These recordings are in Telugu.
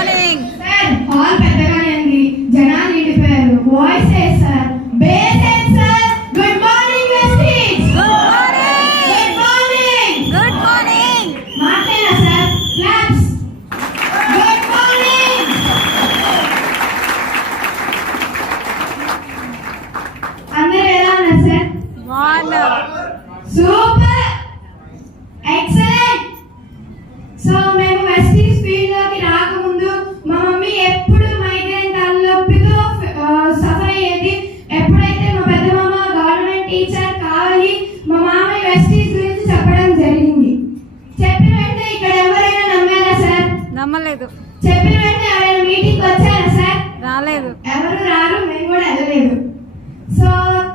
Morning sir. హాల్ పెద్దగానే ఉంది, జనాలు నిండిపోయారు. Voice sir, base sir. Good morning Vestige. Good morning good morning. Good morning మాట్లాడా సార్, క్లాప్స్. Good morning. అందరూ ఎలా ఉన్నారు సార్? బాగున్నాం. Super, excellent. సో మేము వెస్టీజ్ ఫీల్డ్ లోకి రాకముందు మా మమ్మీ ఎప్పుడు మైగ్రేన్ తలనొప్పితో సఫర్ అయ్యేది. ఎప్పుడైతే మా పెద్ద మామ గవర్నమెంట్ టీచర్ కావాలి, మా మామయ్య వెస్టీజ్ గురించి చెప్పడం జరిగింది. చెప్పిన వెంటనే ఇక్కడ ఎవరైనా నమ్మారా సార్? నమ్మలేదు. చెప్పిన వెంటనే ఎవరైనా మీటింగ్ వచ్చారా సార్? రాలేదు. ఎవరు రారు, మేము కూడా వెళ్ళలేదు. సో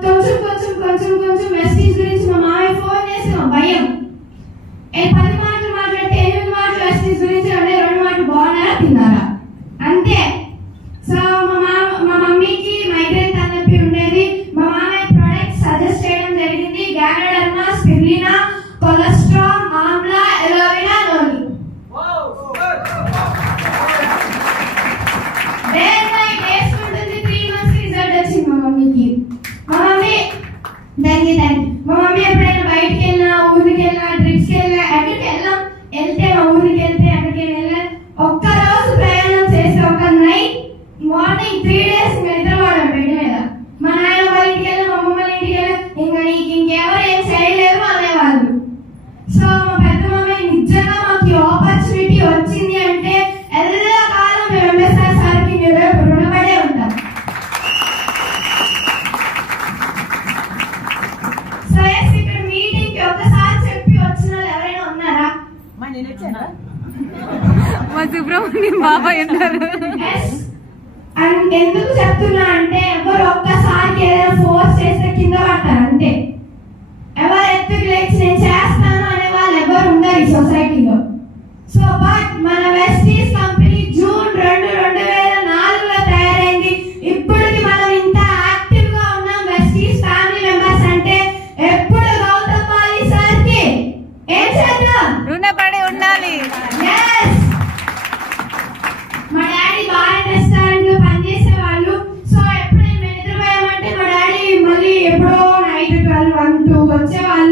కొంచెం కొంచెం కొంచెం కొంచెం వెస్టీజ్ గురించి మా మామయ్య ఫోన్ చేసి మా భయం. 10 మాటలు మాట్లాడితే 8 మాటలు వెస్టీజ్ గురించి, 2 మాటలు బాగున్నారా తిన్నారా అంతే. సో మా మమ్మీకి మైగ్రేన్ తలనొప్పి ఉండేది. మా మామయ్య ప్రొడక్ట్స్ సజెస్ట్ చేయడం జరిగింది. Ganoderma, spirulina, cholesterol, amla, aloe vera, noni. Day and night వేసుకుంటుంది. 3 months రిజల్ట్ వచ్చింది మా మమ్మీకి. మా మమ్మీ మా మమ్మీ ఎప్పుడైనా బయటికి వెళ్ళినా, ఊరికి వెళ్ళినా, ట్రిప్స్కి వెళ్ళినా, ఎక్కడికి వెళ్తే మా ఊరికి వెళ్తే ఎక్కడికి వెళ్ళినా, ఒక్కరోజు ప్రయాణం చేసి ఒక నైట్ మార్నింగ్ 3 days నిద్రపోవడం బెడ్ మీద. మా నాయన వాళ్ళ ఇంటికి వెళ్ళి, మా అమ్మమ్మ ఇంటికి వెళ్ళి, ఇంకా నీకు ఇంకెవరు ఏం చేయలేరు అనేవాళ్ళు. సో మా పెద్ద మమ్మీ నిజంగా మాకు ఈ ఆపర్చునిటీ వచ్చింది అంటే ఎల్లకాలం మేము ఎంఎస్ఆర్ సార్కి రుణపడే ఉంటాం. సో ఇక్కడ మీటింగ్ కి ఒకసారి చెప్పి వచ్చిన వాళ్ళు ఎవరైనా ఉన్నారా? మా సుబ్రహ్మణ్యం బాబాయ్ ఉన్నారు. ఎందుకు చెప్తున్నా అంటే ఎవరు ఒక్కసారికి ఏదైనా ఫోర్స్ చేస్తే కింద పడతారు అంతే. ఎవరు ఎత్తుకు లేచి నేను చేస్తాను అనే వాళ్ళు ఎవరు ఉండరు ఈ సొసైటీలో. సో బట్ మన వెస్టీజ్ కంపెనీ జూన్ 2, 2004లో తయారైంది. ఇప్పటికి మనం ఇంత యాక్టివ్ గా ఉన్నాం. వెస్టీజ్ ఫ్యామిలీ మెంబర్స్ అంటే ఎప్పుడు గౌతమ్ బాలి సార్ కి ఏం చేద్దాం, రుణపడి ఉండాలి. yes. మా డాడీ భారత్ రెస్టారెంట్ లో పనిచేసేవాళ్ళు. సో ఎప్పుడైనా మేము నిద్రపోయామంటే మా డాడీ మళ్ళీ ఎప్పుడో నైట్ 12, 1, 2 వచ్చేవాళ్ళు.